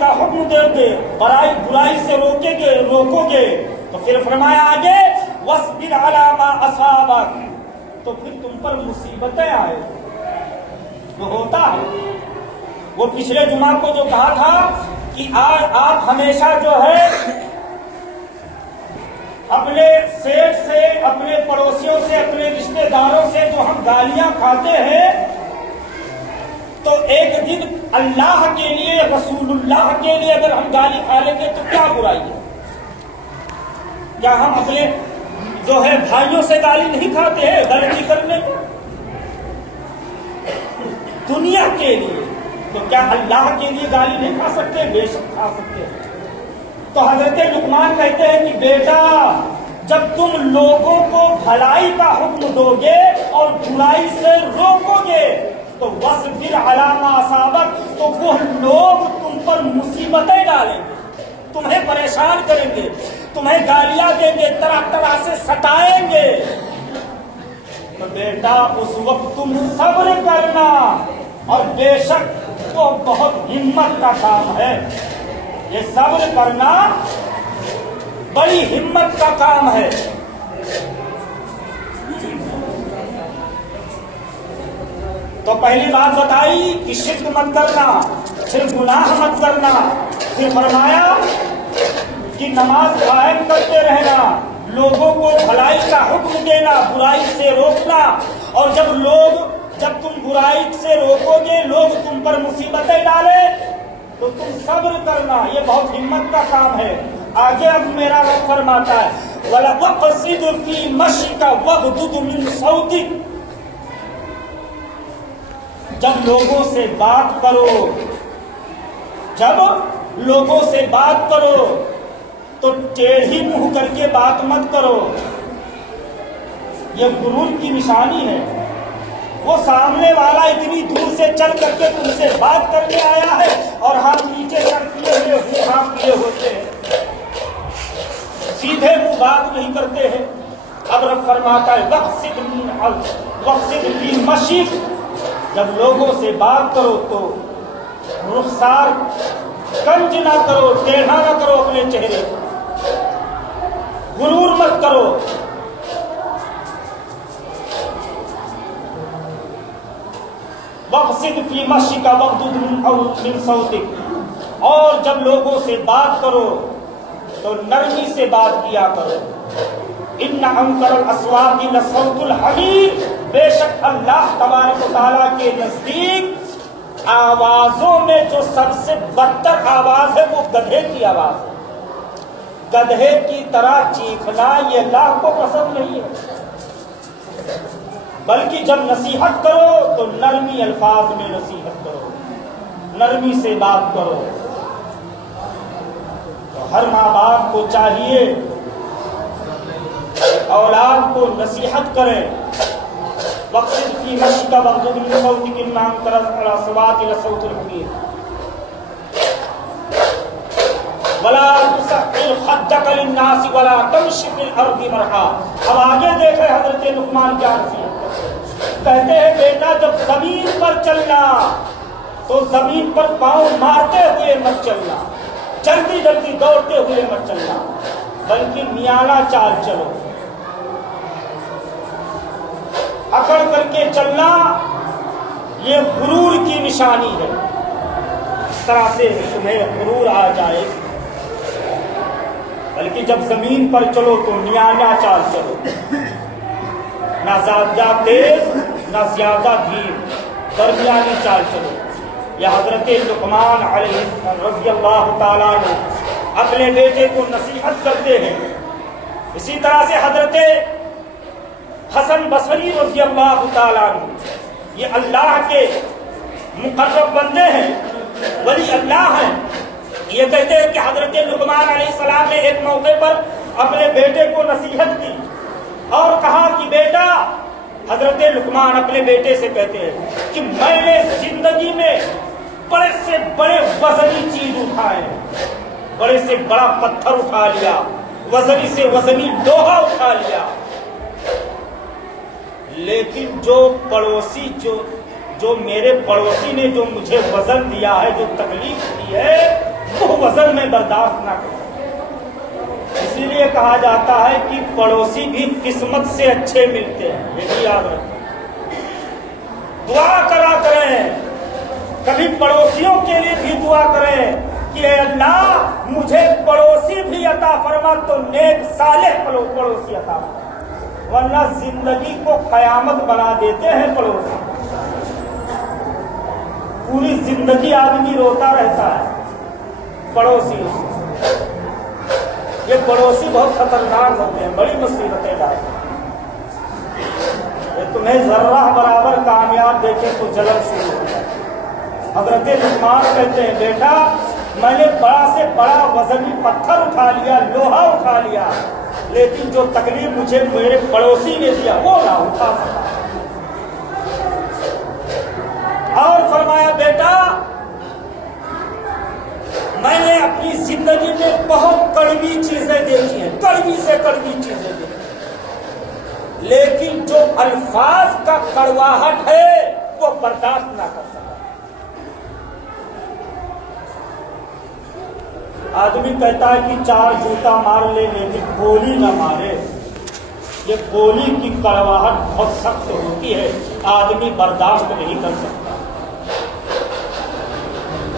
کا حکم دو گے، برائی سے روکو گے تو پھر فرمایا آگے وَاصْبِرْ عَلَىٰ مَا أَصَابَكَ، تو پھر تم پر مصیبتیں آئے. وہ ہوتا ہے. وہ پچھلے جمعہ کو جو کہا تھا کہ آپ ہمیشہ جو ہے اپنے سیٹ سے، اپنے پڑوسیوں سے، اپنے رشتہ داروں سے جو ہم گالیاں کھاتے ہیں، تو ایک دن اللہ کے لیے، رسول اللہ کے لیے اگر ہم گالی کھا لیں گے تو کیا برائی ہے؟ کیا ہم اپنے جو ہے بھائیوں سے گالی نہیں کھاتے ہیں غلطی کرنے کو؟ دنیا کے لیے تو کیا اللہ کے لیے گالی نہیں کھا سکتے؟ بے شک کھا سکتے ہیں. تو حضرت لقمان کہتے ہیں کہ بیٹا جب تم لوگوں کو بھلائی کا حکم دو گے اور برائی سے روکو گے تو وَاصْبِرْ عَلَىٰ مَا أَصَابَكَ، تو وہ لوگ تم پر مصیبتیں ڈالیں گے، تمہیں پریشان کریں گے، تمہیں گالیاں دیں گے، طرح طرح سے ستائیں گے. تو بیٹا اس وقت تم صبر کرنا، اور بے شک وہ بہت ہمت کا کام ہے. یہ صبر کرنا بڑی ہمت کا کام ہے. تو پہلی بات بتائی کہ شرک مت کرنا، پھر گناہ مت کرنا، پھر فرمایا کہ نماز قائم کرتے رہنا، لوگوں کو بھلائی کا حکم دینا، برائی سے روکنا. اور جب تم برائی سے روکو گے، لوگ تم پر مصیبتیں ڈالیں تو تم صبر کرنا. یہ بہت ہمت کا کام ہے. آگے اب میرا رب فرماتا ہے وَلَقَصِدُ فِي مَشْيِكَ وَاغْضُضْ مِنْ صَوْتِكَ، جب لوگوں سے بات کرو تو ٹیڑھی منہ کر کے بات مت کرو. یہ غرور کی نشانی ہے. وہ سامنے والا اتنی دور سے چل کر کے تم سے بات کرنے آیا ہے اور ہم نیچے سر کیے ہوئے ہاتھ کیے ہوتے ہیں، سیدھے منہ بات نہیں کرتے ہیں. اب رب فرماتا ہے وَاقْصِدْ فِي مَشْيِكَ، جب لوگوں سے بات کرو تو رخسار کنج نہ کرو، ٹیڑھا نہ کرو اپنے چہرے، غرور مت کرو. وَاقْصِدْ فِي مَشْيِكَ وَاغْضُضْ مِنْ صَوْتِكَ، اور جب لوگوں سے بات کرو تو نرمی سے بات کیا کرو. إِنَّ أَنكَرَ الْأَصْوَاتِ لَصَوْتُ الْحَمِيرِ، بے شک اللہ تبارک و تعالیٰ کے نزدیک آوازوں میں جو سب سے بدتر آواز ہے وہ گدھے کی آواز ہے. گدھے کی طرح چیخنا یہ اللہ کو پسند نہیں ہے. بلکہ جب نصیحت کرو تو نرمی الفاظ میں نصیحت کرو، نرمی سے بات کرو. تو ہر ماں باپ کو چاہیے اولاد کو نصیحت کرے. وَاقْصِدْ فِي مَشْيِكَ وَاغْضُضْ مِنْ صَوْتِكَ إِنَّ أَنكَرَ الْأَصْوَاتِ لَصَوْتُ الْحَمِيرِ وَلَا تُسَعِّرْ خَدَّكَ لِلنَّاسِ وَلَا تَمْشِ فِي الْأَرْضِ مَرْحًا. اب آگے دیکھیں حضرت لقمان کیا نصیحت کہتے ہیں، بیٹا جب زمین پر چلنا تو زمین پر پاؤں مارتے ہوئے مت چلنا، جلدی جلدی دوڑتے ہوئے مت چلنا، بلکہ نیالہ چال چلو، اکڑ کر کے چلنا. یہ غرور کی نشانی ہے. اس طرح سے تمہیں غرور آ جائے، بلکہ جب زمین پر چلو تو نیالہ چال چلو، نہ زیادہ تیز نہ زیادہ دھیر، درمیانی چال چلو. یہ حضرت لقمان علیہ رضی اللہ تعالیٰ نے اپنے بیٹے کو نصیحت کرتے ہیں. اسی طرح سے حضرت حسن بصری رضی اللہ تعالیٰ عنہ، یہ اللہ کے مقرب بندے ہیں، ولی اللہ ہیں. یہ کہتے ہیں کہ حضرت لقمان علیہ السلام نے ایک موقع پر اپنے بیٹے کو نصیحت کی اور کہا کہ بیٹا، حضرت لقمان اپنے بیٹے سے کہتے ہیں کہ میں نے زندگی میں بڑے سے بڑے وزنی چیز اٹھائے، بڑے سے بڑا پتھر اٹھا لیا، وزنی سے وزنی لوہا اٹھا لیا، لیکن جو میرے پڑوسی نے جو مجھے وزن دیا ہے، جو تکلیف دی ہے، ہمیں برداشت نہ کریں۔ اسی لیے کہا جاتا ہے کہ پڑوسی بھی قسمت سے اچھے ملتے ہیں، یہ بھی یاد رکھیں۔ دعا کرا کریں، کبھی پڑوسیوں کے لیے بھی دعا کریں کہ اے اللہ مجھے پڑوسی بھی عطا فرما، تو نیک صالح پڑوسی عطا فرما، ورنہ زندگی کو قیامت بنا دیتے ہیں پڑوسی۔ پوری زندگی آدمی روتا رہتا ہے پڑوسی۔ یہ پڑوسی بہت خطرناک ہوتے ہیں، بڑی مصیبتیں لاتے ہیں۔ یہ تمہیں ذرہ برابر کامیاب دیکھے تو جلن شروع ہو جائے۔ حضرت لقمان کہتے ہیں بیٹا میں نے بڑا سے بڑا وزنی پتھر اٹھا لیا، لوہا اٹھا لیا، لیکن جو تکلیف مجھے میرے پڑوسی نے دیا وہ نہ اٹھا سکا۔ اور فرمایا بیٹا میں نے اپنی زندگی میں بہت کڑوی چیزیں دیکھی ہیں، کڑوی سے کڑوی چیزیں دیکھی، لیکن جو الفاظ کا کڑواہٹ ہے وہ برداشت نہ کر سکا۔ آدمی کہتا ہے کہ 4 جوتا مار لے لیکن گولی نہ مارے۔ یہ گولی کی کڑواہٹ بہت سخت ہوتی ہے، آدمی برداشت نہیں کر سکتا۔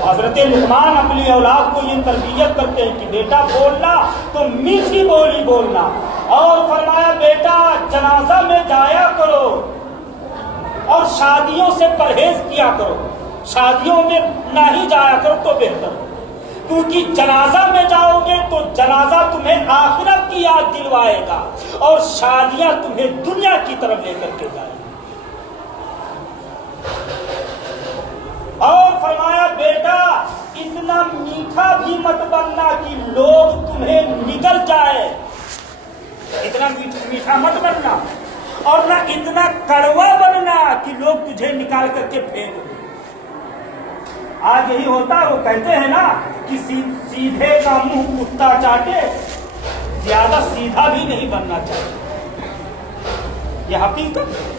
حضرت لقمان اپنی اولاد کو یہ تربیت کرتے ہیں کہ بیٹا بولنا تو میٹھی بولی بولنا، اور فرمایا بیٹا جنازہ میں جایا کرو اور شادیوں سے پرہیز کیا کرو، شادیوں میں نہ ہی جایا کرو تو بہتر، کیونکہ جنازہ میں جاؤ گے تو جنازہ تمہیں آخرت کی یاد دلوائے گا اور شادیاں تمہیں دنیا کی طرف لے کر کے جائے گی۔ اور فرمایا بیٹا اتنا میٹھا بھی مت بننا کہ لوگ تمہیں نگل جائے، اتنا میٹھا مت بننا، اور نہ اتنا کڑوا بننا کہ لوگ تجھے نکال کر کے پھینک دیں۔ آج یہی ہوتا ہے، وہ کہتے ہیں نا کہ سیدھے کا منہ کتا چاٹے، زیادہ سیدھا بھی نہیں بننا چاہیے، یہ حقیقت ہے۔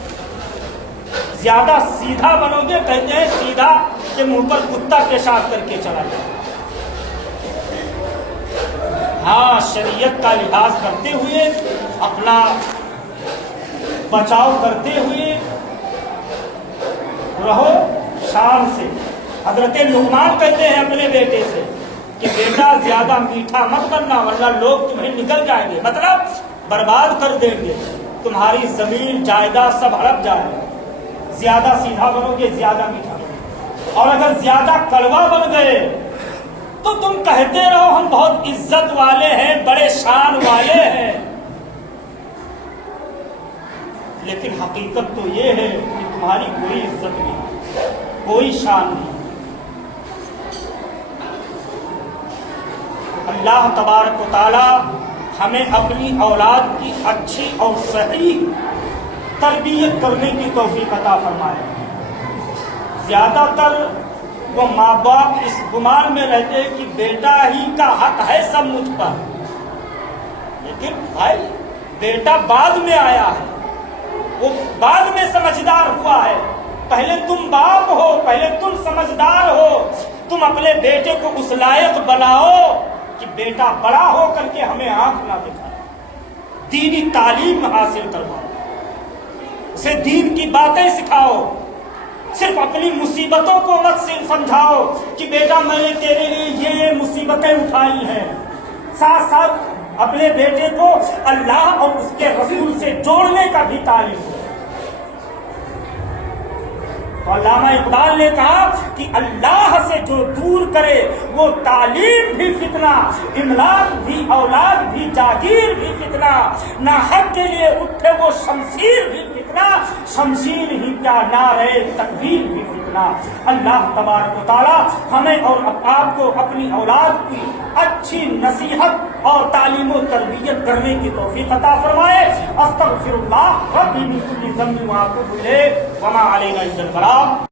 زیادہ سیدھا بنو گے، کہتے ہیں سیدھا کے منہ پر کتا پیشاب کر کے چلا جائے۔ ہاں شریعت کا لحاظ کرتے ہوئے، اپنا بچاؤ کرتے ہوئے رہو شان سے۔ حضرت لقمان کہتے ہیں اپنے بیٹے سے کہ بیٹا زیادہ میٹھا مت بننا ورنہ لوگ تمہیں نکل جائیں گے، مطلب برباد کر دیں گے، تمہاری زمین جائیداد سب ہڑپ جائے گا۔ زیادہ سیدھا بنو گے زیادہ میٹھا بنو گے، اور اگر زیادہ کڑوا بن گئے تو تم کہتے رہو ہم بہت عزت والے ہیں، بڑے شان والے ہیں، لیکن حقیقت تو یہ ہے کہ تمہاری کوئی عزت نہیں، کوئی شان نہیں۔ اللہ تبارک و تعالی ہمیں اپنی اولاد کی اچھی اور صحیح تربیت کرنے کی توفیق عطا فرمائے۔ زیادہ تر وہ ماں باپ اس گمان میں رہتے ہیں کہ بیٹا ہی کا حق ہے سب مجھ پر، لیکن بھائی بیٹا بعد میں آیا ہے، وہ بعد میں سمجھدار ہوا ہے، پہلے تم باپ ہو، پہلے تم سمجھدار ہو، تم اپنے بیٹے کو اس لائق بناؤ کہ بیٹا بڑا ہو کر کے ہمیں آنکھ نہ دکھائے، دینی تعلیم حاصل کرواؤ، اسے دین کی باتیں سکھاؤ، صرف اپنی مصیبتوں کو مت صرف سمجھاؤ کہ بیٹا میں نے تیرے لیے یہ مصیبتیں اٹھائی ہیں، ساتھ ساتھ اپنے بیٹے کو اللہ اور اس کے رسول سے جوڑنے کا بھی تعلیم دو۔ تو علامہ اقبال نے کہا کہ اللہ سے جو دور کرے وہ تعلیم بھی فتنہ، املاک بھی، اولاد بھی، جاگیر بھی فتنہ، نہ حق کے لیے اٹھے وہ شمشیر بھی فتنہ، شمشیر ہی کیا نہ رہے تکبیر بھی فتنہ۔ اللہ تبارک و تعالی ہمیں اور آپ کو اپنی اولاد کی اچھی نصیحت اور تعلیم و تربیت کرنے کی توفیق عطا فرمائے۔ استغفر اللہ ربی من کل ذنب واتوب الیہ وما علینا الا البلاغ۔